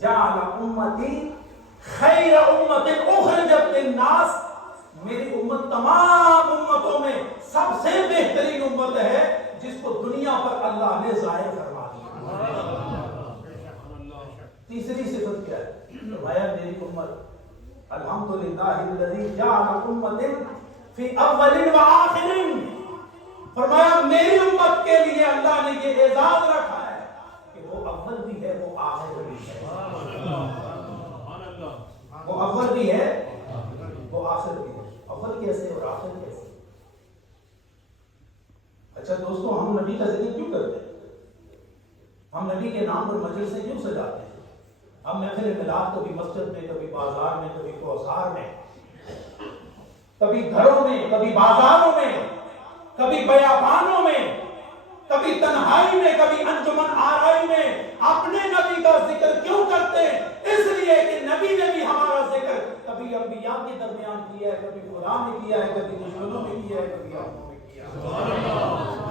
جعل امتی خیر امت اخرجت للناس، میری امت تمام امتوں میں سب سے بہترین امت ہے جس کو دنیا پر اللہ نے ظاہر فرما دیا۔ تیسری صفت کیا ہے؟ فرمایا میری امت الحمدللہ الذی جعل امت فی اول و آخر، فرمایا میری امت کے لیے اللہ نے یہ اعزاز رکھا ہے کہ وہ اول بھی ہے وہ آخر بھی ہے، وہ اول بھی ہے وہ آخر بھی ہے۔ اول کیسے اور آخر کیسے؟ اچھا دوستو، ہم نبی کا ذکر کیوں کرتے ہیں؟ ہم نبی کے نام پر مجلسیں کیوں سجاتے ہیں؟ ہم محفل میلاد کبھی مسجد میں، کبھی بازار میں، کبھی کوثار میں، کبھی گھروں میں، کبھی بازاروں میں، کبھی بیابانوں میں، کبھی تنہائی میں، کبھی انجمن آرائی میں اپنے نبی کا ذکر کیوں کرتے ہیں؟ اس لیے کہ نبی نے بھی ہمارا ذکر کبھی انبیاء کے درمیان کیا ہے، کبھی خدا نے کیا ہے، کبھی دشمنوں میں کیا ہے، کبھی اپنوں میں کیا ہے۔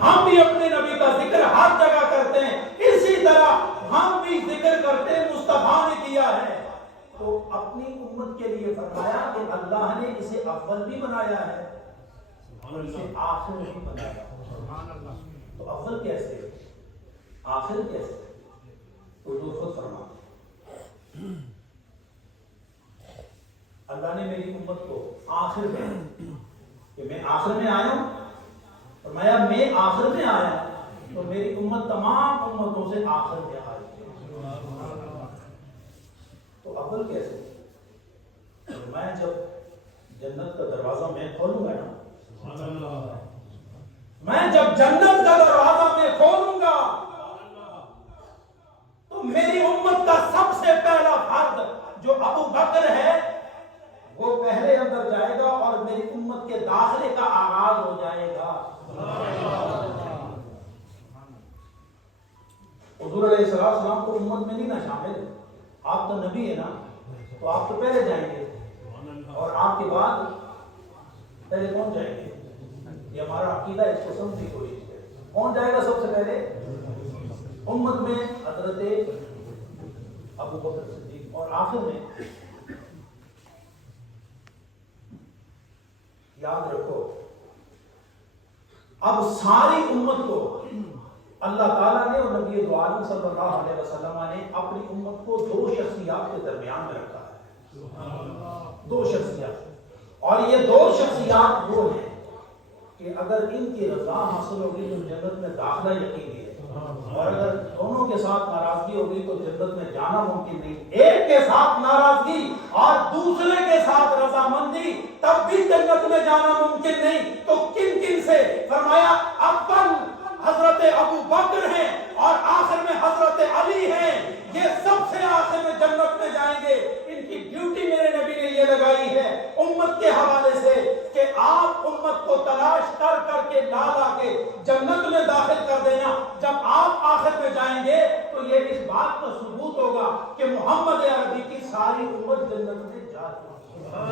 ہم بھی اپنے نبی کا ذکر ہر جگہ کرتے ہیں، اسی طرح ہم بھی ذکر کرتے ہیں مصطفیٰ نے کیا ہے۔ تو اپنی امت کے لیے فرمایا کہ اللہ نے اسے اول بھی بنایا ہے اور اسے آخر بھی بنایا۔ تو اول کیسے، آخر کیسے؟ حضور خود فرماتے ہیں اللہ نے میری امت کو آخر میں، کہ میں آخر میں آیا ہوں، فرمایا میں آخر میں آیا تو میری امت تمام امتوں سے آخر میں آئی۔ تو اول کیسے؟ میں جب جنت کا دروازہ میں کھولوں گا نا، میں جب جنت کا دروازہ میں کھولوں گا تو میری امت کا سب سے پہلا فرد جو ابو بکر ہے وہ پہلے اندر جائے گا اور میری امت کے داخلے کا آغاز ہو جائے گا۔ حضور علیہ السلام کو امت میں نہیں نا شامل، آپ تو نبی ہے نا، تو آپ تو پہلے جائیں گے اور آپ کے بعد پہلے کون جائیں گے؟ یہ ہمارا عقیدہ، اس کو سمجھی کوئی کون جائے گا سب سے پہلے؟ امت میں حضرت ابو بکر صدیق، اور آخر میں یاد رکھو اب ساری امت کو اللہ تعالیٰ نے اور نبی دو عالم صلی اللہ علیہ وسلم نے اپنی امت کو دو شخصیات کے درمیان میں رکھا ہے، دو شخصیات، اور یہ دو شخصیات وہ ہیں کہ اگر ان کی رضا حاصل ہوگی تو جنت میں داخلہ یقینی ہے، اور اگر دونوں کے ساتھ ناراضگی ہوگی تو جنت میں جانا ممکن نہیں۔ ایک کے ساتھ ناراضگی اور دوسرے کے ساتھ رضامندی تب بھی جنت میں جانا ممکن نہیں۔ تو کن کن سے؟ فرمایا اول حضرت ابو بکر ہیں اور آخر میں حضرت علی ہیں، یہ سب سے آخر میں جنت میں جائیں گے۔ ان کی ڈیوٹی میرے نبی نے یہ لگائی ہے امت کے حوالے سے کہ آپ امت کو تلاش کر کر کے لا لا کے جنت میں داخل کر دینا۔ جب آپ آخر میں جائیں گے تو یہ اس بات کا ثبوت ہوگا کہ محمد عربی کی ساری امت جنت میں جا چکی ہے۔